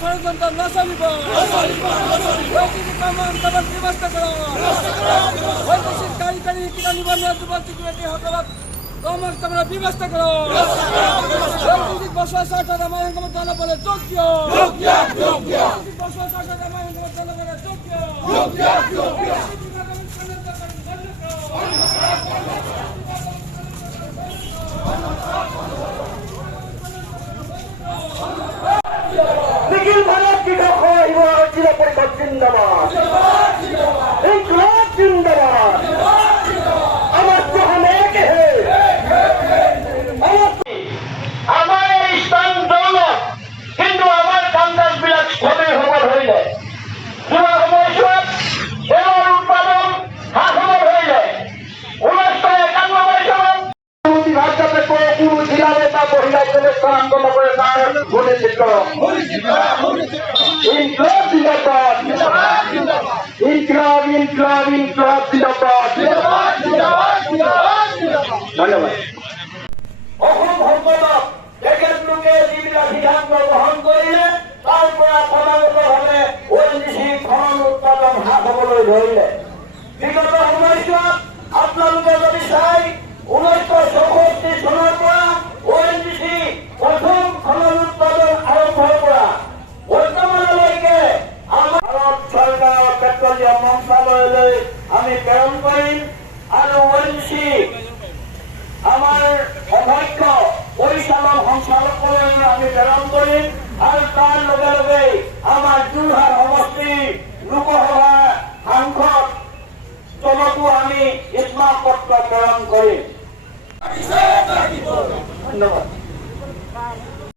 ষড়যন্ত্র নশালিব বৈদ্যুতিক কর্মন্তর ব্যবস্থা করো বৈদেশিক কারিগরি কিনা নিবন্ধন যুবক সিকিউরিটি হকারত কর্মন্তর ব্যবস্থা করো বৈদ্যুতিক বসবাস রামায়ণ জনবলের যোগ্য বৈদ্যুতিক বসবাস রামায়ণ জনবলের যোগ্য निखिल भारत की जिला परिषद जिंदाबाद इंकलाब जिंदाबाद अमर तो हम एक है আমার স্থান দৌলত কিন্তু আমার কামকাজ বিলাক সবেই সবল হইলে যোৱা সময়ছোৱাত তেলৰ উৎপাদন হ্ৰাস হইলে 1991 চনত ভাৰততে কোনো জিলা নেতা মহিলা প্রবেশন আন্দোলন করে তার ঘটেছিল ইনকলাব জিন্দাবাদ ইনকলাব ইনকলাব ইনকলাব জিন্দাবাদ ধন্যবাদ অসম সংসদত তেখেত লোকে যিবিলাক সিদ্ধান্ত গ্ৰহণ কৰিলে তাৰ পৰা ক্ৰমাগতভাৱে ONGC খনন উৎপাদন হ্ৰাস হবলৈ ধৰিলে বিগত সময়ছোৱাত আপোনালোকে যদি চাই 1964 চনৰ পৰা ONGC প্ৰথম খনন উৎপাদন আৰম্ভৰ পৰা বৰ্তমানলৈকে আমাৰ ভাৰত চৰকাৰৰ পেট্ৰলিয়াম মন্ত্ৰালয়লৈ আমি প্ৰেৰণ কৰিম আৰু ONGC আমাৰ অধ্যক্ষ পৰিচালন সঞ্চালকালয়লৈ আমি প্ৰেৰণ কৰিম আৰু তাৰ লগে লগে আমাৰ যোৰহাট সমষ্টিৰ লোকসভা সাংসদ জনকো আমি স্মাৰকপত্ৰ প্ৰেৰণ কৰিম। ধন্যবাদ।